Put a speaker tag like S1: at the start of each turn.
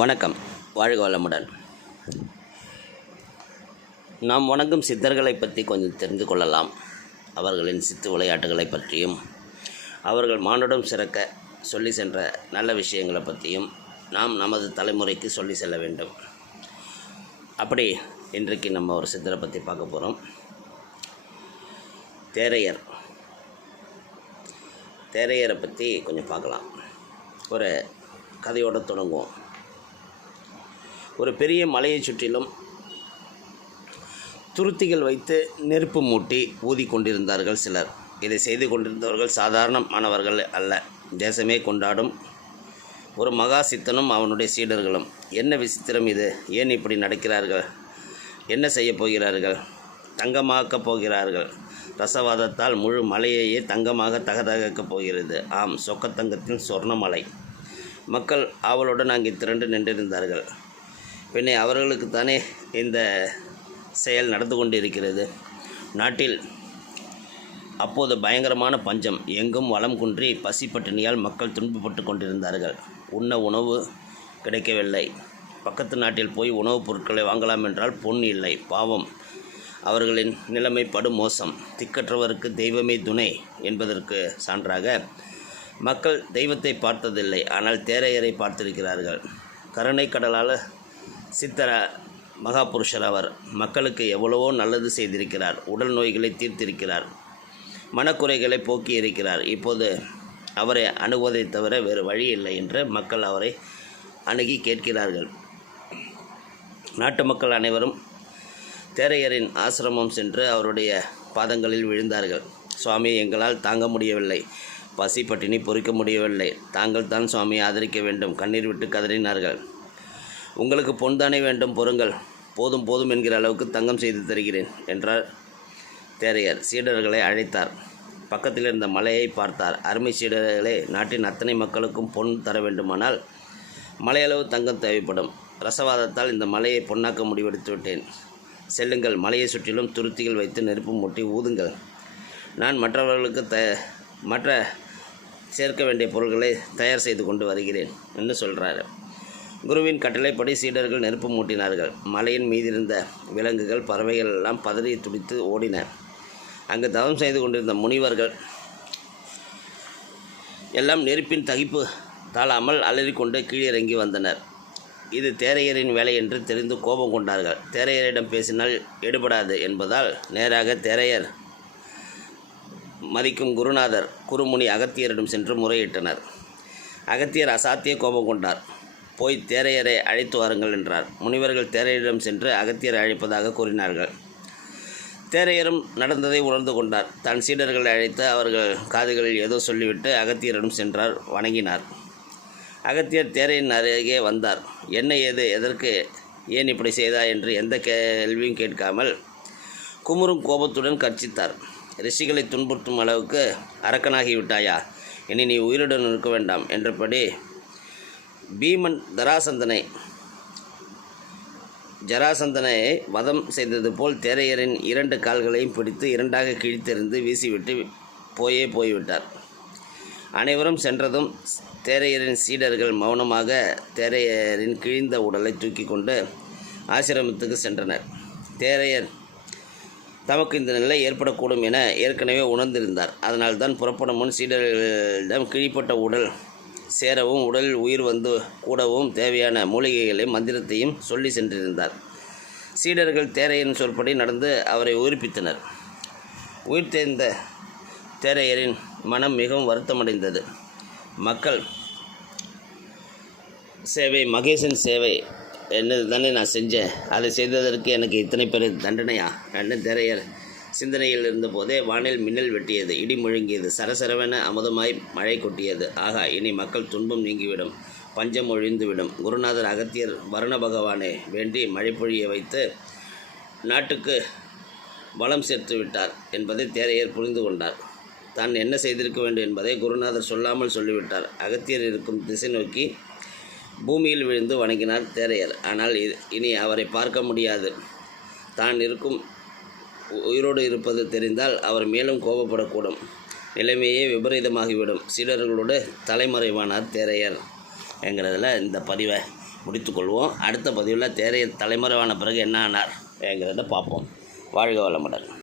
S1: வணக்கம். வாழ்க வளமுடன். நாம் வணங்கும் சித்தர்களை பற்றி கொஞ்சம் தெரிந்து கொள்ளலாம். அவர்களின் சித்து விளையாட்டுகளை பற்றியும் அவர்கள் மானுடம் சிறக்க சொல்லி சென்ற நல்ல விஷயங்களை பற்றியும் நாம் நமது தலைமுறைக்கு சொல்லி செல்ல வேண்டும். அப்படி இன்றைக்கு நம்ம ஒரு சித்தரை பற்றி பார்க்க போகிறோம் தேரையர். தேரையரை பற்றி கொஞ்சம் பார்க்கலாம். ஒரு கதையோடு தொடங்குவோம். ஒரு பெரிய மலையை சுற்றிலும் துருத்திகள் வைத்து நெருப்பு மூட்டி ஊதி கொண்டிருந்தார்கள் சிலர். இதை செய்து கொண்டிருந்தவர்கள் சாதாரணமானவர்கள் அல்ல. தேசமே கொண்டாடும் ஒரு மகா சித்தனும் அவனுடைய சீடர்களும். என்ன விசித்திரம் இது? ஏன் இப்படி நடக்கிறார்கள்? என்ன செய்யப் போகிறார்கள்? தங்கமாக்கப் போகிறார்கள். ரசவாதத்தால் முழு மலையையே தங்கமாக தகதகக்கப் போகிறது. ஆம் சொக்கத்தங்கத்தின் சொர்ணமலை. மக்கள் ஆவலுடன் அங்கே திரண்டு நின்றிருந்தார்கள். பின்னே அவர்களுக்குத்தானே இந்த செயல் நடந்து கொண்டிருக்கிறது. நாட்டில் அப்போது பயங்கரமான பஞ்சம். எங்கும் வளம் குன்றி பசி பட்டினியால் மக்கள் துன்பப்பட்டு கொண்டிருந்தார்கள். உண்ண உணவு கிடைக்கவில்லை. பக்கத்து நாட்டில் போய் உணவுப் பொருட்களை வாங்கலாம் என்றால் பொன் இல்லை. பாவம். அவர்களின் நிலைமை படுமோசம் திக்கற்றவருக்கு தெய்வமே துணை என்பதற்கு சான்றாக மக்கள் தெய்வத்தை பார்த்ததில்லை. ஆனால் தேரையரை பார்த்திருக்கிறார்கள். கருணை கடலால் சித்தர மகாபுருஷர் அவர் மக்களுக்கு எவ்வளவோ நல்லது செய்திருக்கிறார் உடல் நோய்களை தீர்த்திருக்கிறார் மனக்குறைகளை போக்கி இருக்கிறார் இப்போது அவரை அணுகுவதை தவிர வேறு வழி இல்லை என்று மக்கள் அவரை அணுகி கேட்கிறார்கள். நாட்டு மக்கள் அனைவரும் தேரையரின் ஆசிரமம் சென்று அவருடைய பாதங்களில் விழுந்தார்கள். சுவாமி எங்களால் தாங்க முடியவில்லை. பசி பட்டினி பொறிக்க முடியவில்லை. தாங்கள் தான் சுவாமியை ஆதரிக்க வேண்டும். கண்ணீர் விட்டு கதறினார்கள். உங்களுக்கு பொன்தானே வேண்டும் பொறுங்கள். போதும் போதும் என்கிற அளவுக்கு தங்கம் செய்து தருகிறேன் என்றார் தேரையர். சீடர்களை அழைத்தார். பக்கத்தில் இருந்த மலையை பார்த்தார். அருமை சீடர்களே நாட்டின் அத்தனை மக்களுக்கும் பொன் தர வேண்டுமானால் மலையளவு தங்கம் தேவைப்படும். ரசவாதத்தால் இந்த மலையை பொன்னாக்க முடிவெடுத்து விட்டேன். செல்லுங்கள் மலையை சுற்றிலும் துருத்திகள் வைத்து நெருப்பு மூட்டி ஊதுங்கள். நான் மற்றவர்களுக்கு த மற்ற சேர்க்க வேண்டிய பொருட்களை தயார் செய்து கொண்டு வருகிறேன் என்று சொல்கிறாரு குருவின் கட்டளைப்படி சீடர்கள் நெருப்பு மூட்டினார்கள். மலையின் மீதிருந்த விலங்குகள் பறவைகள் எல்லாம் பதறி துடித்து ஓடின. அங்கு தவம் செய்து கொண்டிருந்த முனிவர்கள் எல்லாம் நெருப்பின் தகிப்பு தாழாமல் அலறிக்கொண்டு கீழிறங்கி வந்தனர். இது தேரையரின் வேலை என்று தெரிந்து கோபம் கொண்டார்கள். தேரையரிடம் பேசினால் எடுபடாது என்பதால் நேராக தேரையர் மதிக்கும் குருநாதர் குருமுனி அகத்தியரிடம் சென்று முறையிட்டனர். அகத்தியர் அசாத்திய கோபம் கொண்டார். போய் தேரையரை அழைத்து வாருங்கள் என்றார். முனிவர்கள் தேரையரிடம் சென்று அகத்தியரை அழைப்பதாக கூறினார்கள். தேரையரும் நடந்ததை உணர்ந்து கொண்டார். தன் சீடர்களை அழைத்து அவர்கள் காதுகளில் ஏதோ சொல்லிவிட்டு அகத்தியரிடம் சென்றார் வணங்கினார். அகத்தியர் தேரையின் அருகே வந்தார். என்ன ஏது? எதற்கு? ஏன் இப்படி செய்தா? என்று எந்த கேள்வியும் கேட்காமல் குமுறும் கோபத்துடன் கர்ச்சித்தார். ரிஷிகளை துன்புறுத்தும் அளவுக்கு அரக்கனாகிவிட்டாயா? இனி நீ உயிருடன் இருக்க வேண்டாம் என்றபடி பீமன் தராசந்தனை ஜராசந்தனை வதம் செய்தது போல் தேரையரின் இரண்டு கால்களையும் பிடித்து இரண்டாக கிழித்தெறிந்து வீசிவிட்டு போயே போய்விட்டார். அனைவரும் சென்றதும் தேரையரின் சீடர்கள் மௌனமாக தேரையரின் கிழிந்த உடலை தூக்கி கொண்டு ஆசிரமத்துக்கு சென்றனர். தேரையர் தமக்கு இந்த நிலை ஏற்படக்கூடும் என ஏற்கனவே உணர்ந்திருந்தார். அதனால் தான் புறப்படும் முன் சீடர்களிடம் கிழிப்பட்ட உடல் சேரவும் உடலில் உயிர் வந்து கூடவும் தேவையான மூலிகைகளையும் மந்திரத்தையும் சொல்லி சென்றிருந்தார். சீடர்கள் தேரையரின் சொற்படி நடந்து அவரை உயிர்ப்பித்தனர். உயிர் தேர்ந்த தேரையரின் மனம் மிகவும் வருத்தமடைந்தது. மக்கள் சேவை மகேசன் சேவை என்னது தானே நான் செஞ்சேன்? அதை செய்ததற்கு எனக்கு இத்தனை பெரிய தண்டனையா? என்று தேரையர் சிந்தனையில் இருந்தபோதே வானில் மின்னல் வெட்டியது. இடி முழங்கியது. சரசரவென அமுதமாய் மழை கொட்டியது. ஆகா இனி மக்கள் துன்பம் நீங்கிவிடும். பஞ்சம் ஒழிந்துவிடும். குருநாதர் அகத்தியர் வருண பகவானே வேண்டி மழை பொழிய வைத்து நாட்டுக்கு வளம் சேர்த்து விட்டார் என்பதை தேரையர் புரிந்து கொண்டார். தான் என்ன செய்திருக்க வேண்டும் என்பதை குருநாதர் சொல்லாமல் சொல்லிவிட்டார். அகத்தியர் இருக்கும் திசை நோக்கி பூமியில் விழுந்து வணங்கினார் தேரையர். ஆனால் இ- இனி அவரை பார்க்க முடியாது. தான் இருக்கும் உயிரோடு இருப்பது தெரிந்தால் அவர் மேலும் கோபப்படக்கூடும். நிலைமையே விபரீதமாகிவிடும். சீடர்களோடு தலைமறைவானார் தேரையர் என்கிறதுல இந்த பதிவை முடித்துக்கொள்வோம் அடுத்த பதிவில் தேரையர் தலைமறைவான பிறகு என்ன ஆனார் என்கிறத பார்ப்போம். வாழ்க வளமுடன்.